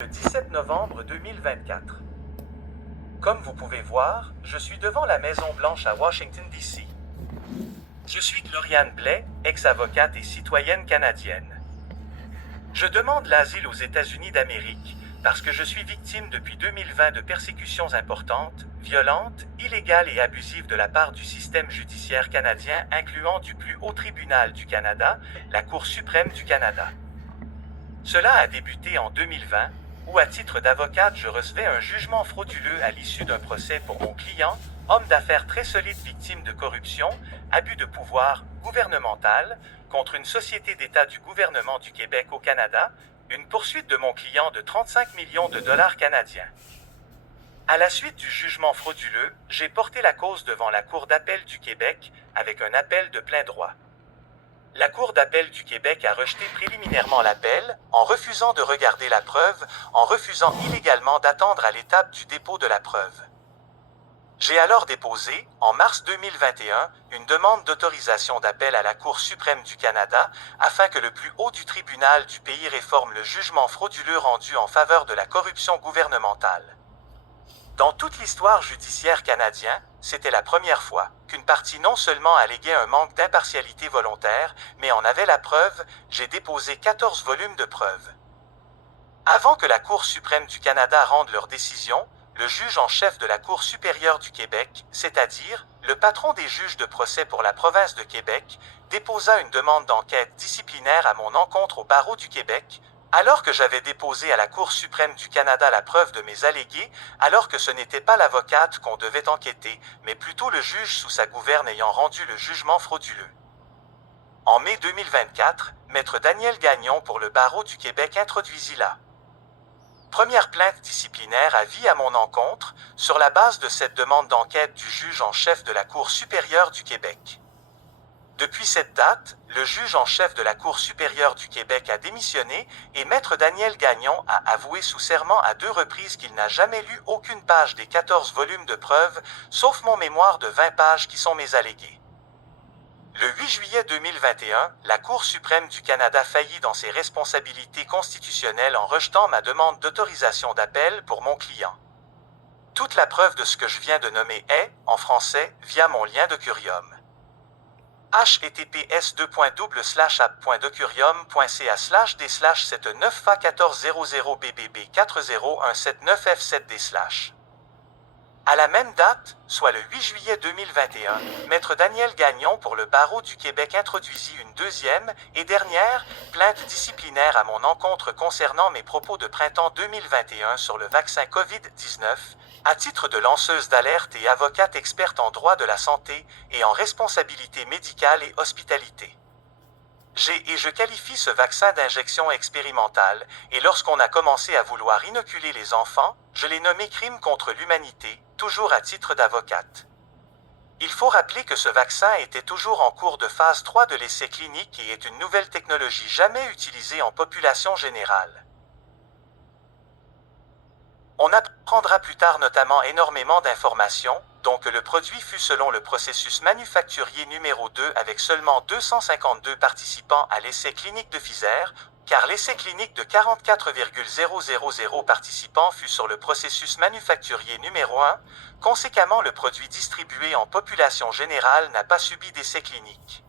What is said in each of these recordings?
Le 17 novembre 2024. Comme vous pouvez voir, je suis devant la Maison-Blanche à Washington, D.C. Je suis Gloriane Blais, ex-avocate et citoyenne canadienne. Je demande l'asile aux États-Unis d'Amérique parce que je suis victime depuis 2020 de persécutions importantes, violentes, illégales et abusives de la part du système judiciaire canadien, incluant du plus haut tribunal du Canada, la Cour suprême du Canada. Cela a débuté en 2020, où à titre d'avocate je recevais un jugement frauduleux à l'issue d'un procès pour mon client, homme d'affaires très solide victime de corruption, abus de pouvoir gouvernemental, contre une société d'État du gouvernement du Québec au Canada, une poursuite de mon client de 35 millions de dollars canadiens. À la suite du jugement frauduleux, j'ai porté la cause devant la Cour d'appel du Québec avec un appel de plein droit. La Cour d'appel du Québec a rejeté préliminairement l'appel, en refusant de regarder la preuve, en refusant illégalement d'attendre à l'étape du dépôt de la preuve. J'ai alors déposé, en mars 2021, une demande d'autorisation d'appel à la Cour suprême du Canada, afin que le plus haut du tribunal du pays réforme le jugement frauduleux rendu en faveur de la corruption gouvernementale. Dans toute l'histoire judiciaire canadienne, c'était la première fois qu'une partie non seulement alléguait un manque d'impartialité volontaire, mais en avait la preuve. J'ai déposé 14 volumes de preuves. Avant que la Cour suprême du Canada rende leur décision, le juge en chef de la Cour supérieure du Québec, c'est-à-dire le patron des juges de procès pour la province de Québec, déposa une demande d'enquête disciplinaire à mon encontre au barreau du Québec, alors que j'avais déposé à la Cour suprême du Canada la preuve de mes allégués, alors que ce n'était pas l'avocate qu'on devait enquêter, mais plutôt le juge sous sa gouverne ayant rendu le jugement frauduleux. En mai 2024, Maître Daniel Gagnon pour le barreau du Québec introduisit la première plainte disciplinaire à vie à mon encontre, sur la base de cette demande d'enquête du juge en chef de la Cour supérieure du Québec. Depuis cette date, le juge en chef de la Cour supérieure du Québec a démissionné et Maître Daniel Gagnon a avoué sous serment à 2 reprises qu'il n'a jamais lu aucune page des 14 volumes de preuves, sauf mon mémoire de 20 pages qui sont mes allégués. Le 8 juillet 2021, la Cour suprême du Canada faillit dans ses responsabilités constitutionnelles en rejetant ma demande d'autorisation d'appel pour mon client. Toute la preuve de ce que je viens de nommer est, en français, via mon lien de Curium. https://.docurium.ca/d/79fa1400bb401797f7d/. À la même date, soit le 8 juillet 2021, Maître Daniel Gagnon pour le barreau du Québec introduisit une deuxième et dernière plainte disciplinaire à mon encontre concernant mes propos de printemps 2021 sur le vaccin COVID-19, à titre de lanceuse d'alerte et avocate experte en droit de la santé et en responsabilité médicale et hospitalité. Je qualifie ce vaccin d'injection expérimentale, et lorsqu'on a commencé à vouloir inoculer les enfants, je l'ai nommé crime contre l'humanité, toujours à titre d'avocate. Il faut rappeler que ce vaccin était toujours en cours de phase 3 de l'essai clinique et est une nouvelle technologie jamais utilisée en population générale. On apprendra plus tard notamment énormément d'informations, donc le produit fut selon le processus manufacturier numéro 2 avec seulement 252 participants à l'essai clinique de Pfizer, car l'essai clinique de 44,000 participants fut sur le processus manufacturier numéro 1, conséquemment le produit distribué en population générale n'a pas subi d'essai clinique.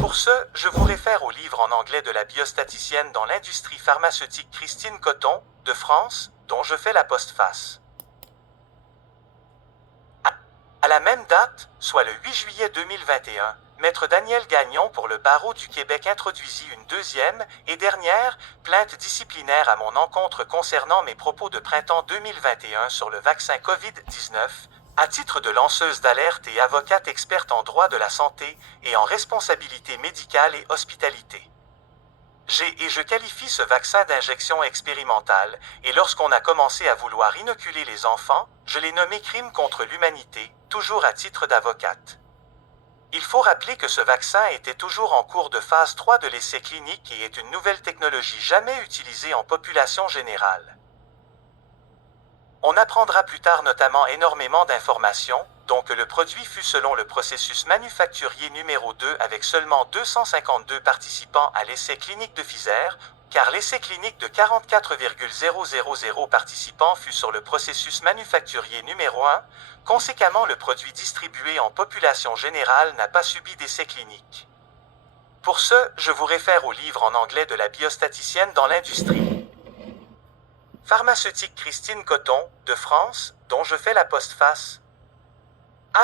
Pour ce, je vous réfère au livre en anglais de la biostaticienne dans l'industrie pharmaceutique Christine Coton, de France, dont je fais la postface. À la même date, soit le 8 juillet 2021, Maître Daniel Gagnon pour le barreau du Québec introduisit une deuxième et dernière plainte disciplinaire à mon encontre concernant mes propos de printemps 2021 sur le vaccin COVID-19, à titre de lanceuse d'alerte et avocate experte en droit de la santé et en responsabilité médicale et hospitalité. Je qualifie ce vaccin d'injection expérimentale, et lorsqu'on a commencé à vouloir inoculer les enfants, je l'ai nommé crime contre l'humanité, toujours à titre d'avocate. Il faut rappeler que ce vaccin était toujours en cours de phase 3 de l'essai clinique et est une nouvelle technologie jamais utilisée en population générale. On apprendra plus tard notamment énormément d'informations, donc le produit fut selon le processus manufacturier numéro 2 avec seulement 252 participants à l'essai clinique de Pfizer, car l'essai clinique de 44,000 participants fut sur le processus manufacturier numéro 1, conséquemment le produit distribué en population générale n'a pas subi d'essai clinique. Pour ce, je vous réfère au livre en anglais de la biostaticienne dans l'industrie. Pharmaceutique Christine Coton, de France, dont je fais la postface.